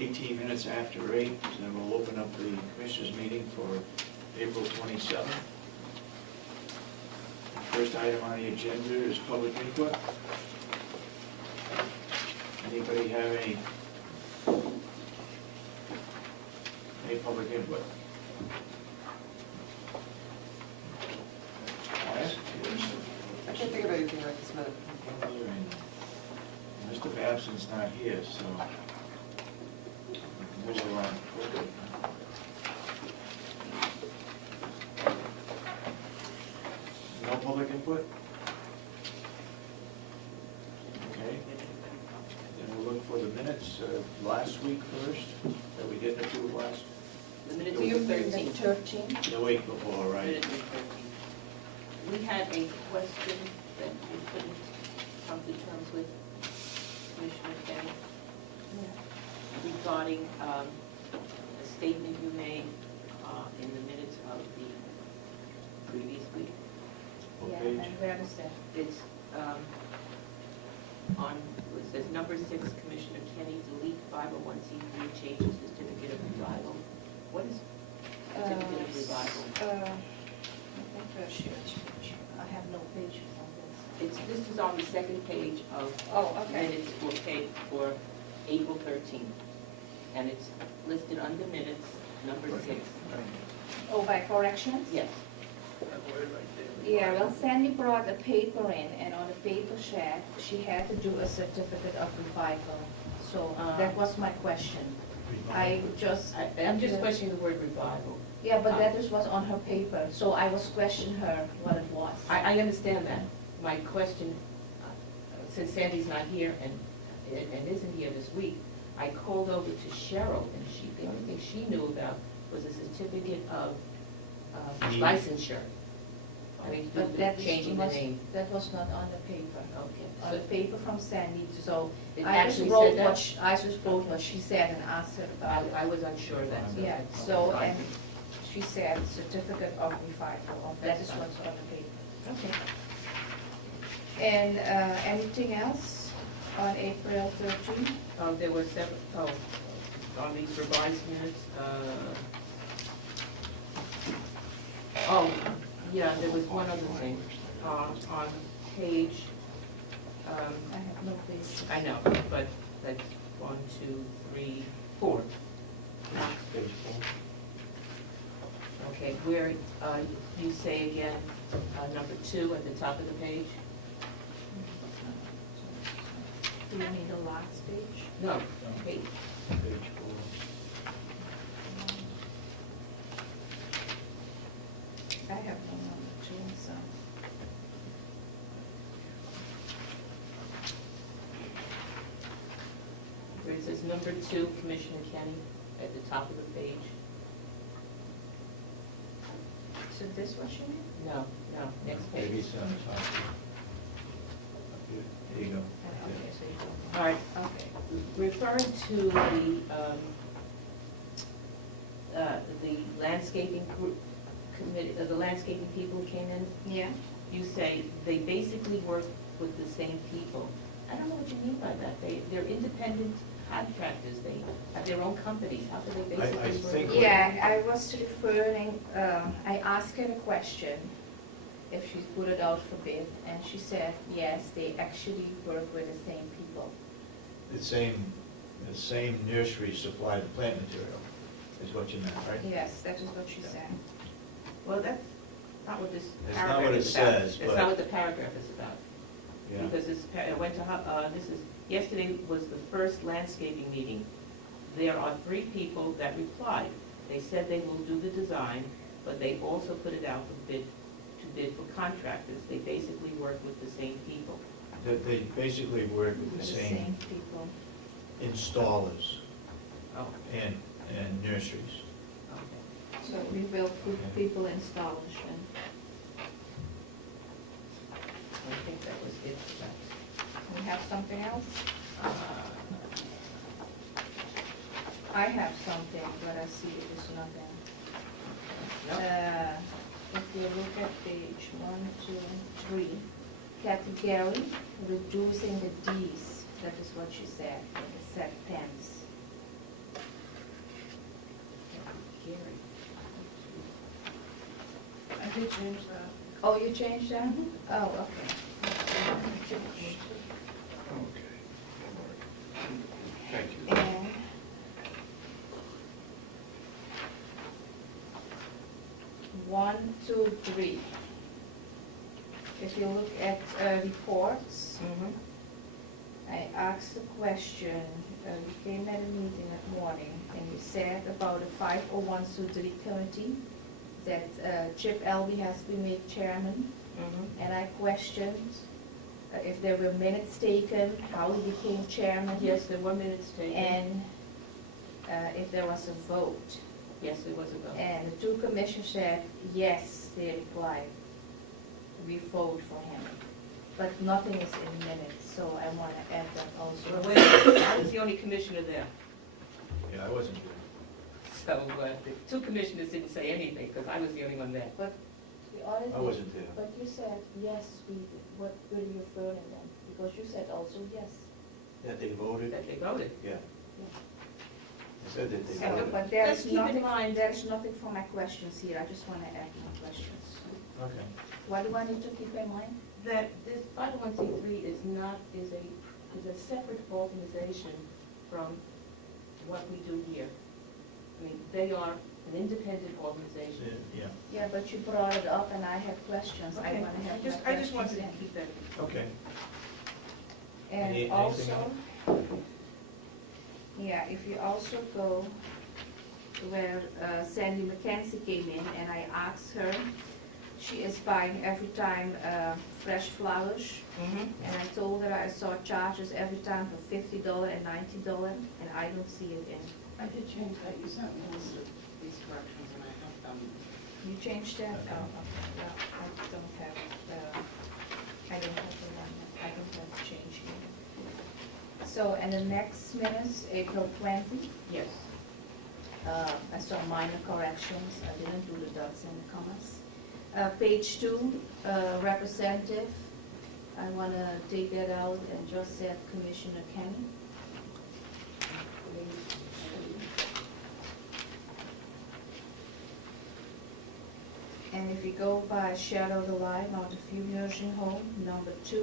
18 minutes after 8, and we'll open up the Commissioners' meeting for April 27th. First item on the agenda is public input. Anybody have any public input? I can't think of anything right this minute. Mr. Babson's not here, so move along. No public input? Okay. Then we'll look for the minutes last week first, that we didn't approve last, The minutes Do you of mean the 13. 13th? the week before, right? Minutes of 13. We had a question that we couldn't come to terms with Commissioner Kenny regarding a statement you made in the minutes of the previous week. What Yeah, page? and where is that? It's it says number 6, Commissioner Kenny, delete 501c3, changes certificate of revival. What is certificate of revival? I think I have no pages on this. This is on the second page of Oh, okay. minutes for April 13th. And it's listed under minutes, number 6. Oh, by corrections? Yes. Yeah, well, Sandy brought a paper in, and on the paper she had to do a certificate of revival. So that was my question. I'm just questioning the word revival. Yeah, but that was on her paper, so I was questioning her what it was. I understand that. My question, since Sandy's not here and isn't here this week, I called over to Cheryl, and the only thing she knew about was a certificate of licensure. I mean, But that changing the name. That was not on the paper. Okay. On the paper from Sandy, so It I just actually wrote said that? I just wrote what she said and asked her about it. I was unsure of that. Yeah, so, and she said certificate of revival, that is what's on the paper. Okay. And anything else on April 13th? There were several, on these revised minutes, yeah, there was one other thing, on page, I have no page. I know, but that's 1, 2, 3, 4. Page 4. Okay, where you say again, number 2 at the top of the page? Do you mean the last page? No, page. Page 4. I have no number 2, so. Where it says number 2, Commissioner Kenny, at the top of the page. So this what you mean? No, next page. Maybe it's on top. There you go. Okay, so you go. All right, Okay. referring to the landscaping group committee, the landscaping people who came in, Yeah. you say they basically work with the same people. I don't know what you mean by that. They're independent contractors. They have their own companies. How do they basically I work? think- Yeah, I was referring, I asked her a question, if she put it out for bid, and she said, yes, they actually work with the same people. The same nursery supplied the plant material, is what you meant, right? Yes, that is what she said. Well, that's not what this That's not paragraph what it is about. says, That's but- not what the paragraph is about. Yeah. Because it went to, yesterday was the first landscaping meeting. There are 3 people that replied. They said they will do the design, but they also put it out for bid for contractors. They basically work with the same people. They basically work with the same people. installers Oh, and nurseries. okay. So we will put people installers in. I think that was it for that. We have something else? Uh, I have something, but I see it is not there. Yep. If you look at page 1, 2, and 3, category, reducing the Ds, that is what she said, for the set 10s. We changed that. Oh, you changed that? Oh, okay. Okay. Thank you. And one, two, three. If you look at reports, I asked a question, we came at a meeting that morning, and you said about a 501c3 committee, that Chip Elby has been made chairman, and I questioned if there were minutes taken, how he became chairman. Yes, there were minutes taken. And if there was a vote. Yes, there was a vote. And the two commissioners said, yes, they replied, we vote for him. But nothing is in minutes, so I want to add that also. Well, wait, I was the only commissioner there. Yeah, I wasn't here. So the two commissioners didn't say anything, because I was the only one there. But the audit. I wasn't there. But you said, yes, we did. What were you referring then? Because you said also yes. That they voted? That they voted. Yeah. I said that they So, voted. But there's Let's keep in nothing, mind- there's nothing for my questions here. I just want to add my questions. Okay. What do I need to keep in mind? That this 501c3 is a separate organization from what we do here. I mean, they are an independent organization. Yeah. Yeah, but you brought it up and I have questions. I Okay. want to have my I just wanted questions to keep that. Okay. in. Anything And also, else? yeah, if you also go to where Sandy McKenzie came in and I asked her, she is buying every time fresh flowers. And I told her I saw charges every time for $50 and $90, and I don't see it in. I did change that. You sent me a list of these corrections and I have them. You changed that? Okay. Oh, okay, well, I don't have, I don't have the one, I don't have the change here. So, and the next minutes, April 20, Yes. I saw minor corrections, I didn't do the dots and the commas. Page 2, representative, I want to take that out and just said Commissioner Kenny. And if you go by Shadow the Line on the Few Nursing Home, number 2,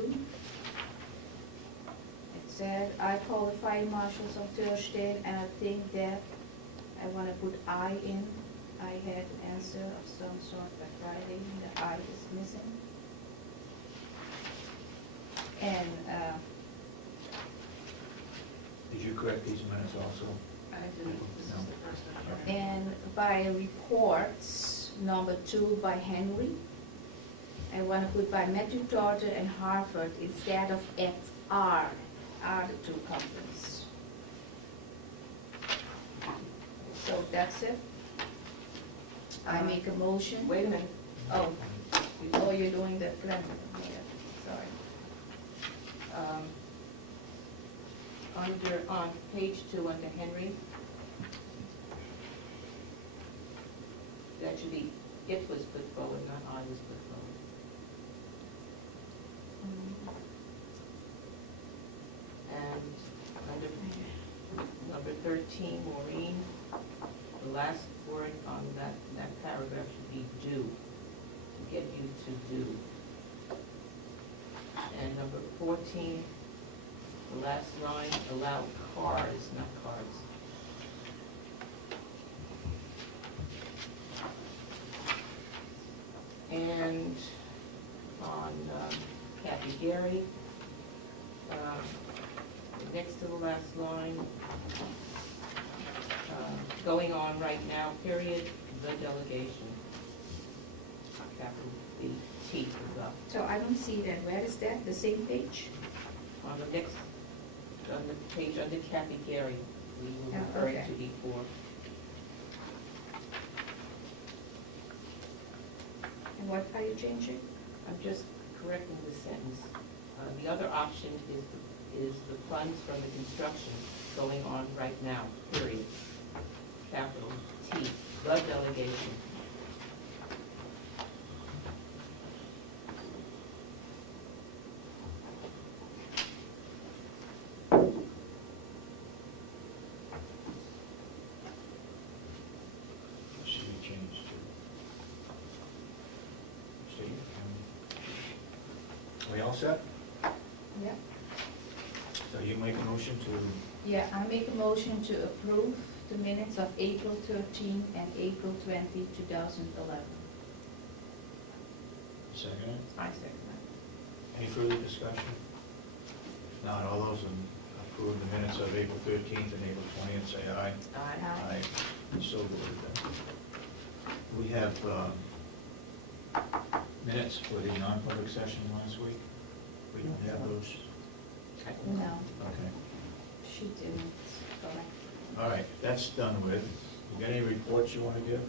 it said, I called the fire marshals on Thursday and I think that I want to put I in. I had an answer of some sort by Friday, the I is missing. And, Did you correct these minutes also? I didn't. This is the first one. and by reports, number 2 by Henry. I want to put by Matthew Torter and Harvard instead of at are the two companies. So that's it. I make a motion. Wait a minute. Oh, before you're doing the plan, yeah, sorry. On page 2, under Henry, that should be, it was put forward, not I was put forward. And under number 13, Maureen, the last word on that paragraph should be do, to get you to do. And number 14, the last line, allow cars, not cards. And on Kathy Gary, next to the last line, going on right now, period, the delegation. Capital B, T is up. So I don't see that. Where is that? The same page? On the next, on the page under Kathy Gary, we were Yeah, referring okay. to before. And what are you changing? I'm just correcting the sentence. The other option is the funds from the construction going on right now, period. Capital T, the delegation. Should be changed all set? Yeah. So you make a motion to, Yeah, I make a motion to approve the minutes of April 13 and April 20, 2011. second it? I second Any further discussion? If not, all those in approve the minutes of April 13th and April 20th, say aye. that. Aye. So voted then. We have minutes for the non-public session last week. We don't have those. No, Okay. she didn't. Correct. All right, that's done with. You got any reports you want to give?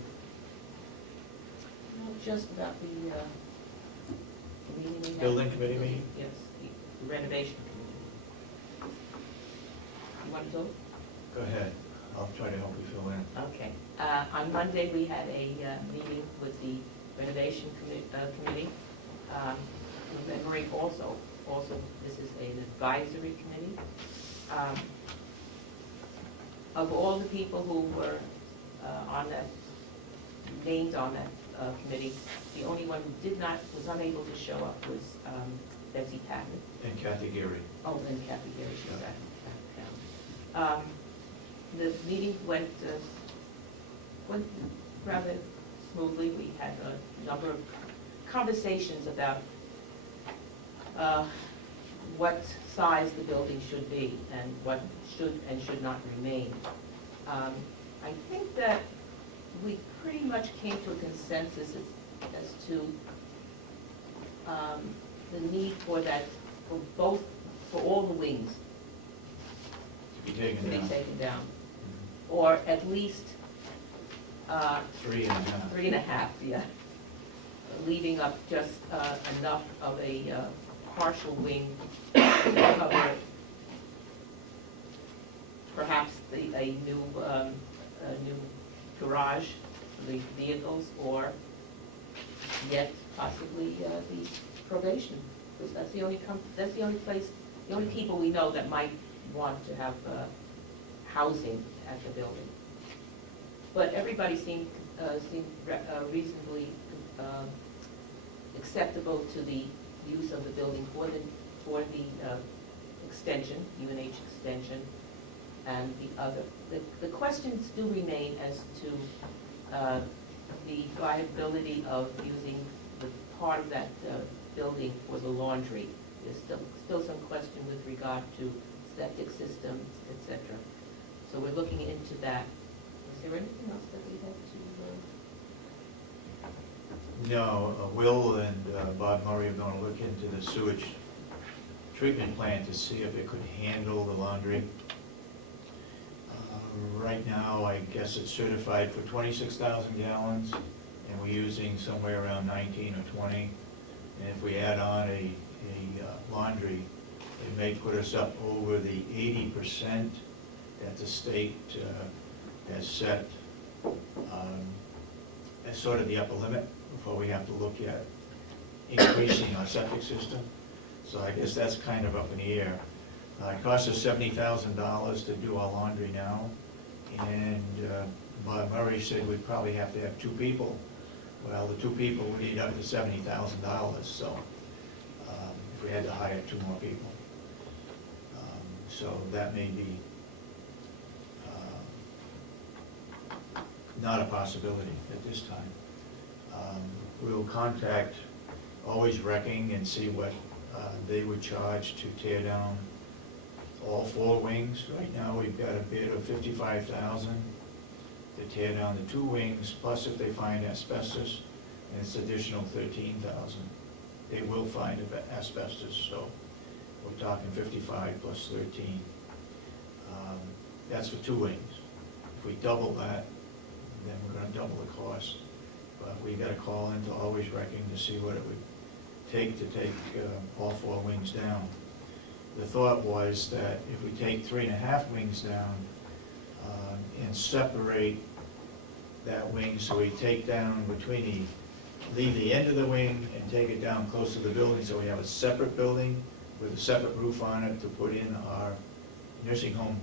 No, just about the meeting we had. Building committee meeting? Yes, the renovation committee. You want to go? Go ahead. I'll try to help you fill in. Okay. On Monday, we had a meeting with the renovation committee. Remembering also, this is an advisory committee. Of all the people who were named on that committee, the only one who was unable to show up was Betsy Patton. And Kathy Geary. Oh, and Kathy Gary, she's back down. The meeting went rather smoothly. We had a number of conversations about what size the building should be and what should and should not remain. I think that we pretty much came to a consensus as to the need for that, for all the wings To be taken to be down. taken down, or at least 3.5. 3.5, yeah, leaving up just enough of a partial wing to cover perhaps a new garage for the vehicles, or yet possibly the probation, because that's the only place, the only people we know that might want to have housing at the building. But everybody seemed reasonably acceptable to the use of the building for the extension, UNH extension, and the other. The questions do remain as to the viability of using the part of that building for the laundry. There's still some question with regard to septic systems, etc. So we're looking into that. Is there anything else that we have to? No, Will and Bob Murray are going to look into the sewage treatment plant to see if it could handle the laundry. Right now, I guess it's certified for 26,000 gallons, and we're using somewhere around 19 or 20. And if we add on a laundry, it may put us up over the 80% that the state has set as sort of the upper limit before we have to look at increasing our septic system. So I guess that's kind of up in the air. It costs us $70,000 to do our laundry now, and Bob Murray said we'd probably have to have 2 people. Well, the 2 people would eat up to $70,000, so if we had to hire 2 more people. So that may be not a possibility at this time. We'll contact Always Wrecking and see what they would charge to tear down all 4 wings. Right now, we've got a bid of $55,000 to tear down the 2 wings, plus if they find asbestos, and it's additional $13,000. They will find asbestos, so we're talking 55 plus 13. That's for 2 wings. If we double that, then we're going to double the cost. But we got to call into Always Wrecking to see what it would take to take all 4 wings down. The thought was that if we take 3.5 wings down and separate that wing, so we take down leave the end of the wing and take it down close to the building, so we have a separate building with a separate roof on it to put in our nursing home